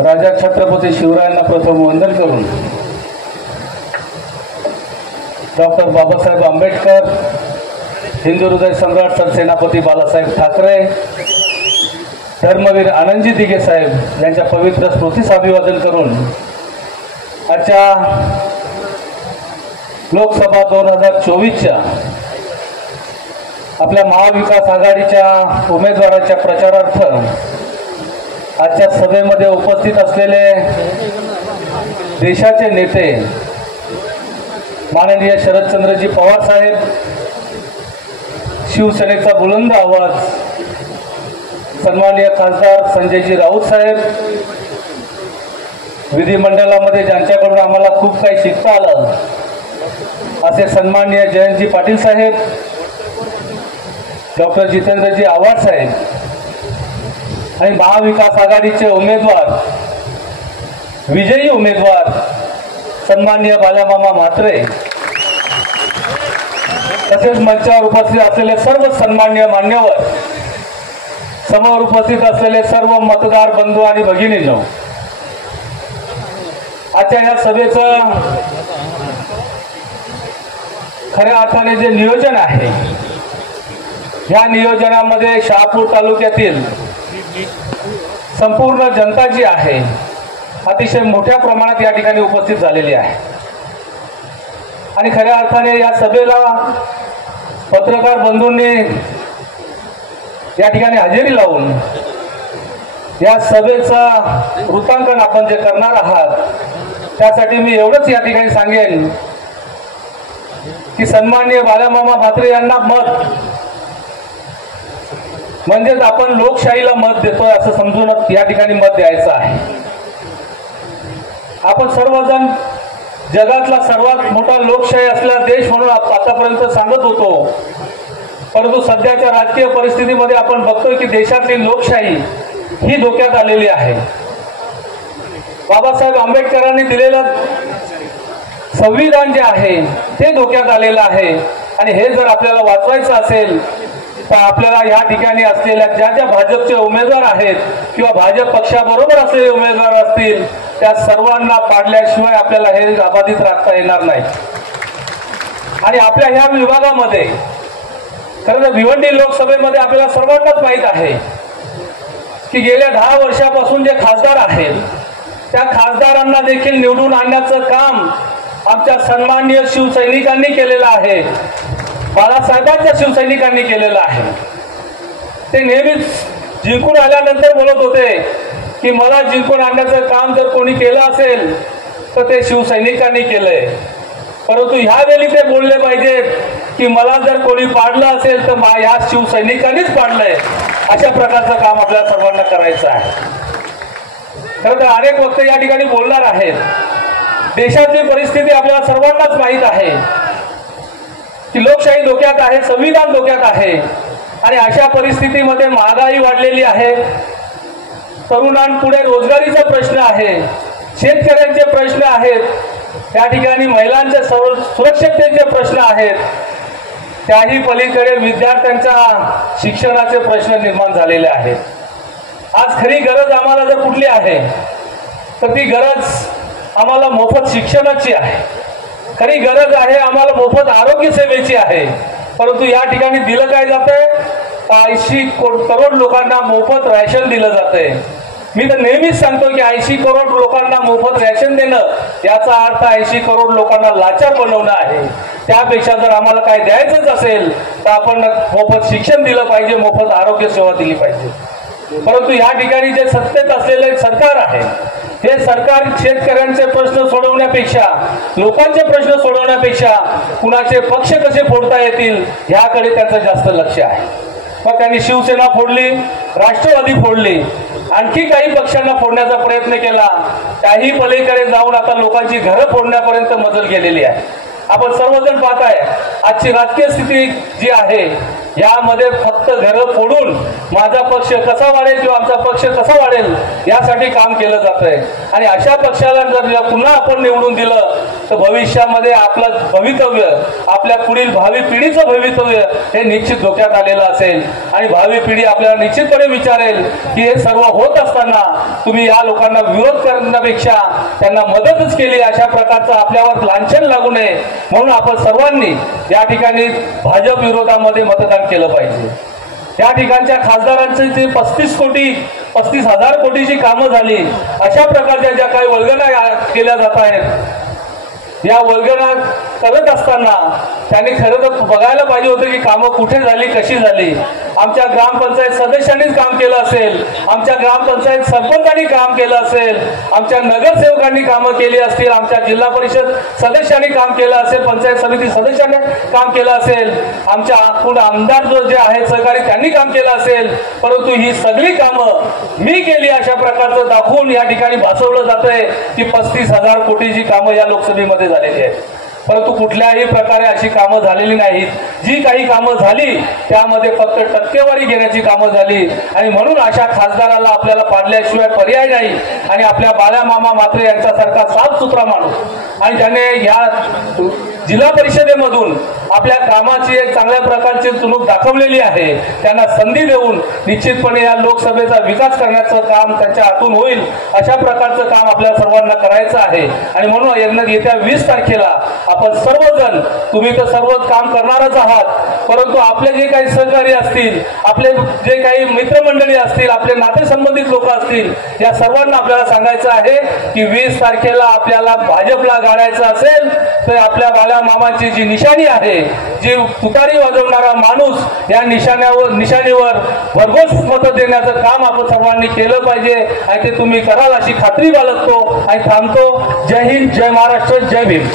राजा छत्रपती शिवरायांना प्रथम वंदन करून डॉक्टर बाबासाहेब आंबेडकर, हिंदू हृदय सम्राट सरसेनापती बाळासाहेब ठाकरे, धर्मवीर आनंदजी दिघे साहेब यांच्या पवित्र स्मृतीस अभिवादन करून आजच्या लोकसभा 2024च्या आपल्या महाविकास आघाडीच्या उमेदवाराच्या प्रचारार्थ आजच्या सभेमध्ये उपस्थित असलेले देशाचे नेते माननीय शरदचंद्रजी पवार साहेब, शिवसेनेचा बुलंद आवाज सन्माननीय खासदार संजयजी राऊत साहेब, विधिमंडळामध्ये ज्यांच्याकडून आम्हाला खूप काही शिकता आलं असे सन्माननीय जयंतजी पाटील साहेब, डॉक्टर जितेंद्रजी आव्हाड साहेब आणि महाविकास आघाडीचे उमेदवार, विजयी उमेदवार सन्माननीय बालामामा म्हात्रे, तसेच मंचावर उपस्थित असलेले सर्व सन्माननीय मान्यवर, समोर उपस्थित असलेले सर्व मतदार बंधू आणि भगिनींनो, आजच्या या सभेचं खऱ्या अर्थाने जे नियोजन आहे, या नियोजनामध्ये शहापूर तालुक्यातील संपूर्ण जनता जी आहे अतिशय मोठ्या प्रमाणात या ठिकाणी उपस्थित झालेली आहे आणि खऱ्या अर्थाने या सभेला पत्रकार बंधूंनी या ठिकाणी हजेरी लावून या सभेचा वृत्तांकन आपण जे करणार आहात त्यासाठी मी एवढंच या ठिकाणी सांगेन की सन्माननीय बालामामा म्हात्रे यांना मत म्हणजेच आपण लोकशाहीला मत देतोय असं समजून या ठिकाणी मत द्यायचं आहे। आपण सर्वजण जगातला सर्वात मोठा लोकशाही असलेला देश म्हणून आतापर्यंत सांगत होतो, परंतु सध्याच्या राजकीय परिस्थितीमध्ये आपण बघतोय की देशातली लोकशाही ही धोक्यात आलेली आहे। बाबासाहेब आंबेडकरांनी दिलेलं संविधान जे आहे ते धोक्यात आलेलं आहे आणि हे जर आपल्याला वाचवायचं असेल तर आपल्याला या ठिकाणी असलेल्या ज्या भाजपचे उमेदवार आहेत किंवा भाजप पक्षाबरोबर असलेले उमेदवार असतील त्या सर्वांना पाडल्याशिवाय आपल्याला हे अबाधित राखता येणार नाही। आणि आपल्या ह्या विभागामध्ये खरं तर भिवंडी लोकसभेमध्ये आपल्याला सर्वांनाच माहीत आहे की गेल्या 10 वर्षापासून जे खासदार आहेत त्या खासदारांना देखील निवडून आणण्याचं काम आमच्या सन्माननीय शिवसैनिकांनी केलेलं आहे, बाळासाहेबांच्या शिवसैनिकांनी केलेलं आहे। ते नेहमीच जिंकून आल्यानंतर बोलत होते की मला जिंकून आणण्याचं काम जर कोणी केलं असेल तर ते शिवसैनिकांनी केलंय, परंतु ह्यावेळी ते बोलले पाहिजेत की मला जर कोणी पाडलं असेल तर या शिवसैनिकांनीच पाडलंय। अशा प्रकारचं काम आपल्या सर्वांना करायचं आहे। खरं तर अनेक वक्ते या ठिकाणी बोलणार आहेत। देशाची परिस्थिती आपल्याला सर्वांनाच माहीत आहे की लोकशाही धोक्यात आहे, संविधान धोक्यात आहे आणि अशा परिस्थितीमध्ये महागाई वाढलेली आहे, तरुणांपुढे रोजगारीचा प्रश्न आहे, शेतकऱ्यांचे प्रश्न आहेत, त्या ठिकाणी महिलांचे सुरक्षिततेचे प्रश्न आहेत, त्याही पलीकडे विद्यार्थ्यांच्या शिक्षणाचे प्रश्न निर्माण झालेले आहेत। आज खरी गरज आम्हाला जर कुठली आहे तर ती गरज आम्हाला मोफत शिक्षणाची आहे, खरी गरज आहे आम्हाला मोफत आरोग्य सेवेची आहे, परंतु या ठिकाणी दिलं काय जातंय, 80 करोड लोकांना मोफत रॅशन दिलं जातंय। मी तर नेहमीच सांगतो की 80 करोड लोकांना मोफत रॅशन देणं याचा अर्थ 80 करोड लोकांना लाचार बनवणं आहे। त्यापेक्षा जर आम्हाला काय द्यायचंच असेल तर आपण मोफत शिक्षण दिलं पाहिजे, मोफत आरोग्य सेवा दिली पाहिजे। परंतु या ठिकाणी जे सत्तेत असलेले सरकार आहे हे सरकार शेतकऱ्यांचे प्रश्न सोडवण्यापेक्षा, लोकांचे प्रश्न सोडवण्यापेक्षा कुणाचे पक्ष कसे फोडता येतील ह्याकडे त्यांचं जास्त लक्ष आहे। मग त्यांनी शिवसेना फोडली, राष्ट्रवादी फोडली, आणखी काही पक्षांना फोडण्याचा प्रयत्न केला, त्याही पलीकडे जाऊन आता लोकांची घरं फोडण्यापर्यंत मजल गेलेली आहे। आपण सर्वजण पाहताय आजची राजकीय स्थिती जी आहे यामध्ये फक्त घरं फोडून माझा पक्ष कसा वाढेल किंवा आमचा पक्ष कसा वाढेल यासाठी काम केलं जातंय आणि अशा पक्षाला जर पुन्हा आपण निवडून दिलं तर भविष्यामध्ये आपलं भवितव्य, आपल्या पुढील भावी पिढीचं भवितव्य हे निश्चित धोक्यात आलेलं असेल आणि भावी पिढी आपल्याला निश्चितपणे विचारेल की हे सर्व होत असताना तुम्ही या लोकांना विरोध करण्यापेक्षा त्यांना मदतच केली, अशा प्रकारचं आपल्यावर लांछन लागू नये म्हणून आपण सर्वांनी या ठिकाणी भाजप विरोधामध्ये मतदान केलं पाहिजे। या ठिकाणच्या खासदारांचे जे 35,000 कोटीची कामं झाली, अशा प्रकारच्या ज्या काही वल्गना केल्या जात आहेत, या वल्गना करत असताना त्यांनी खरं तर बघायला पाहिजे होतं की कामं कुठे झाली, कशी झाली। आमच्या ग्रामपंचायत सदस्यांनीच काम केलं असेल, आमच्या ग्रामपंचायत सरपंचांनी काम केलं असेल, आमच्या नगरसेवकांनी कामं केली असतील, आमच्या जिल्हा परिषद सदस्यांनी काम केलं असेल, पंचायत समिती सदस्यांनी काम केलं असेल, आमच्या आमदार जे आहेत सहकारी त्यांनी काम केलं असेल, परंतु ही सगळी कामं मी केली अशा प्रकारचं दाखवून या ठिकाणी भासवलं जातंय की 35,000 कोटीची कामं या लोकसभेमध्ये झालेली आहेत। परंतु कुठल्याही प्रकारे अशी कामं झालेली नाहीत। जी काही कामं झाली त्यामध्ये फक्त टक्केवारी घेण्याची कामं झाली आणि म्हणून अशा खासदाराला आपल्याला पाडल्याशिवाय पर्याय नाही आणि आपल्या बाळामामा म्हात्रे यांच्यासारखा साफसुथरा माणूस आणि त्याने या जिल्हा परिषदेमधून आपल्या कामाची एक चांगल्या प्रकारची चुणूक दाखवलेली आहे, त्यांना संधी देऊन निश्चितपणे या लोकसभेचा विकास करण्याचं काम त्यांच्या हातून होईल अशा प्रकारचं काम आपल्या सर्वांना करायचं आहे। आणि म्हणून येत्या 20 तारखेला आपण सर्वजण, तुम्ही तर सर्व काम करणारच आहात, परंतु आपले जे काही सहकारी असतील, आपले जे काही मित्रमंडळी असतील, आपले नातेसंबंधित लोक असतील, या सर्वांना आपल्याला सांगायचं आहे की 20 तारखेला आपल्याला भाजपला गाडायचं असेल तर आपल्या बाळामामाची जी निशाणी आहे, जी तुतारी वाजवणारा माणूस, या निशाणीवर भरघोस मतं देण्याचं काम आपण सर्वांनी केलं पाहिजे आणि ते तुम्ही कराल अशी खात्री बाळगतो आणि थांबतो। जय हिंद, जय महाराष्ट्र, जय भीम।